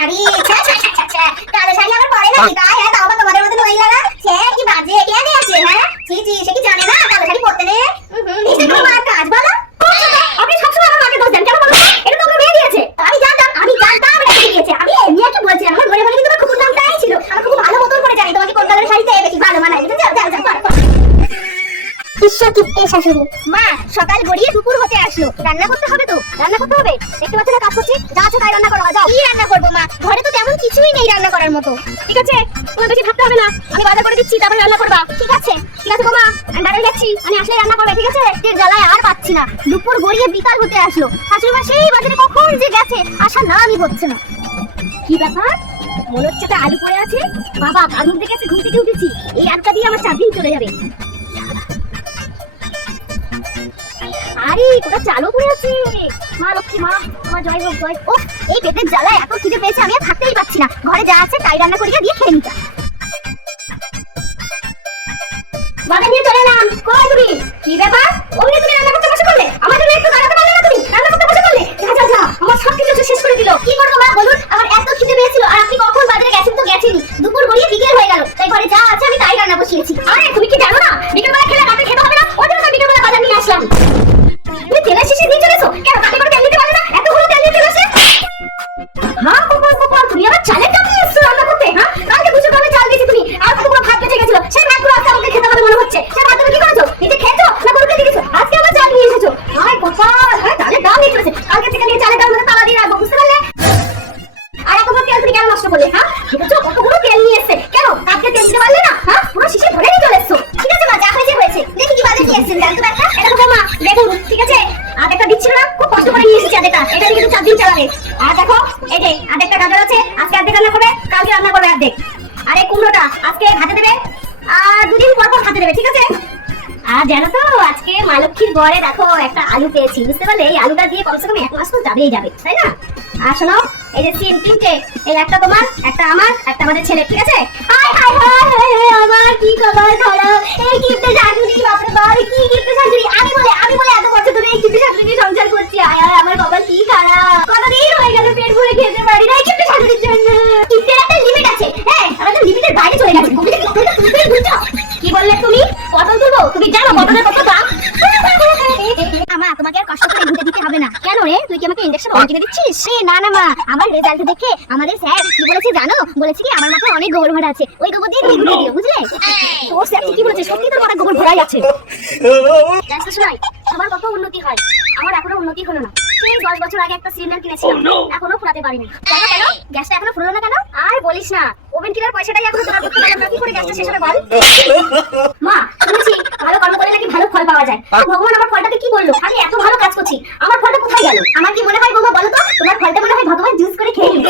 শাড়ি, কালো শাড়ি আবার পরে নাকি? তাই হ্যাঁ, তাও আবার তোমাদের মতো মহিলারা। সে কি বাজে কে দিয়েছে? হ্যাঁ ছি ছি, সে কি জানে না কালো শাড়ি পরতে নেই? নিশ্চয়ই তোমার মার কাজ। বলো আপনি সবসময় আমার মাকে দোষ দেন কেন? বলো এটা তো আমার মেয়ে দিয়েছে। আমি জানতাম রেখে দিয়েছে। আমি এমনি একটু বলছিলাম, আমার মনে মনে কিন্তু তোমার খুব নামটাই ছিল। আমি খুব ভালো মতন করে জানি তোমাকে কোন কালারের শাড়িতে বেশি ভালো মানায়। যাও যাও যাও করো। ঈশ্বর কি এ শাশুড়ি। মা সকাল গড়িয়ে দুপুর হতে আসলো, রান্না করতে হবে তো। রান্না করতে হবে, দেখতে পাচ্ছ না কাজ করছি। যা আছে তাই রান্না করো। যাও। কি রান্না করবো মা? ঘরে তো তেমন কিছুই নেই রান্না করার মতো। ঠিক আছে, তোমার বেশি ভাবতে হবে না, আমি বাজার করে দিচ্ছি, তারপর রান্না করবা। ঠিক আছে বাবা, আমি বাজারে যাচ্ছি, আমি আসলে রান্না করবে। ঠিক আছে, এর জ্বালায় আর পাচ্ছি না। দুপুর গড়িয়ে বিকাল হতে আসলো, শাশুড়ি মা সেই বাজারে কখন যে গেছে, আসার নামই হচ্ছে না। কি ব্যাপার? মনে হচ্ছে একটা আলু পড়ে আছে। বাবা আলু দেখে ঘুম থেকে উঠেছি, এই আলুটা দিয়ে আমার 4 দিন চলে যাবে। আরে ওটা চালও পড়ে আছে। মা লক্ষ্মী মা, আমার জয় হোক জয়। ও এই পেটের জ্বালায় এত খিদে পেয়েছে, আমি আর থাকতেই পারছি না। ঘরে যা আছে তাই রান্না করিয়ে দিয়ে খেয়ে নিতা। বাবা নিয়ে চলে এলাম। কই তুমি? কি ব্যাপার? ওমনি তুমি রান্না করতে বসে পড়লে? আমার জন্য একটু দাঁড়াতে পারলে না? তুমি রান্না করতে বসে পড়লে? যা যা যা, আমার সব কিছু শেষ করে দিল। কি করবো মা বলুন? আমার এত খিদে পেয়েছিল, আর আপনি কখন বাজারে গেছেন তো গেছেনই। দুপুর গড়িয়ে বিকেল হয়ে গেল, তাই ঘরে যা আছে আমি তাই রান্না বসিয়েছি। আরে তুমি কি জানো না বিকেলবেলা খেলে রাতে খেতে হবে না? ওই জন্য বিকেলবেলা বাজার নিয়ে আসলাম। তুমি তেলের শেষে দিয়ে চলেছো কেন? তাতে করে তেল দিতে পারো না? এতগুলো তেল দিয়ে চলেছে। হ্যাঁ কোপাল তুমি আবার চালের দাম নিয়ে এসছো রান্না করতে? হ্যাঁ কালকে 200 গ্রামের চাল দিয়েছি তুমি, আর কতগুলো ভাত বেঁচে গেছিল, সেই ভাতগুলো আজকে আমাকে খেতে হবে মনে হচ্ছে। সেই ভাত তুমি কি করেছো? নিজে খেয়েছো না গরুকে দিয়েছো? আজকে আবার চাল নিয়ে এসেছো। হায় কোপাল, হ্যাঁ চালের দাম নিয়ে চলেছে। কালকে থেকে নিয়ে চালের দাম মধ্যে তালা দিয়ে রাখবো, বুঝতে পারলে? আর এতগুলো তেল তুমি কেন নষ্ট করলে? হ্যাঁ দেখেছো কতগুলো তেল নিয়ে এসছে। কেন কালকে তেল দিতে পারলে না? হ্যাঁ পুরো শিশে ভরে নিয়ে চলে এসছো। ঠিক আছে মা, যা হয়েছে হয়েছে। দেখি কি বাজার নিয়ে এসেছেন জানতে পারলে? এটা তো মা দেখুন, ঠিক আছে আধেকটা দিচ্ছিল না, খুব কষ্ট করে নিয়ে এসেছি আধেকটা। এটা দিয়ে কিন্তু 4 দিন চালাবে। আর দেখো এই যে আধেকটা গাজর আছে, আজকে অর্ধেক রান্না করবে, কালকে রান্না করবে অর্ধেক। আর এই কুমড়োটা আজকে ভাতে দেবে, আর 2 দিন পর পর ভাতে দেবে। ঠিক আছে? আর জানো তো আজকে মা লক্ষ্মীর ঘরে দেখো একটা আলু পেয়েছি, বুঝতে পারলে? এই আলুটা দিয়ে কমসে কম 1 মাস তো যাবেই যাবে, তাই না? আর শোনো এই যে সিম 3টে, এই একটা তোমার, একটা আমার, একটা আমাদের ছেলে। ঠিক আছে? হায় হায় হায় আমার কি কপাল খারাপ। এই কিপটে শাশুড়ি, বাপরে বাপ কি কিপটে শাশুড়ি। আমি বলে এত বছর ধরে এই কিপটে শাশুড়ি নিয়ে সংসার করছি। আয় আয় আমার কপাল কি খারাপ। কতদিন হয়ে গেল পেট ভরে খেতে পারি না এই কিপটে শাশুড়ির জন্য। কিপটের একটা লিমিট আছে। হ্যাঁ আমরা তো লিমিটের বাইরে চলে গেছি। তুমি বুঝছো? কি বললে তুমি? পটল তুলবো? তুমি জানো পটলের কত দাম? আমা তোমাকে আর কষ্ট করে ঘুরে দিতে হবে না। কেন রে, তুই কি আমাকে ইনজেকশন কিনে দিচ্ছিস? না না মা, আমার রেজাল্ট দেখে আমাদের স্যার কি বলেছে জানো? বলেছে কি আমার মাথায় অনেক গোবর ভরা আছে, ওই গোবর দিয়ে তুমি ঘুরে দিও, বুঝলে? তোর স্যার কি বলেছে? সত্যি তোর মাথায় গোবর ভরাই আছে। জানিস না সবার কত উন্নতি হয়, আমার এখনো উন্নতি হলো না। সেই 10 বছর আগে একটা সিলিন্ডার কিনেছিলাম, এখনো ফুরাতে পারিনি। কেন কেন? গ্যাসটা এখনো ফুরলো না কেন? আর বলিস না, ওভেন কেনার পয়সাটাই এখনো জোগাড় করতে পারলাম না। কি করে গ্যাসটা শেষ হবে বল? মা শুনেছি ভালো কর্ম করলে নাকি ভালো ফল পাওয়া যায়। ভগবান আমার ফলটাকে কি বললো? আমি এত ভালো কাজ করছি, আমার ফলটা কোথায় গেল? আমার কি মনে হয় বাবা বলো তো, তোমার ফলটা মনে হয় ভগবান জুস করে খেয়ে নিল।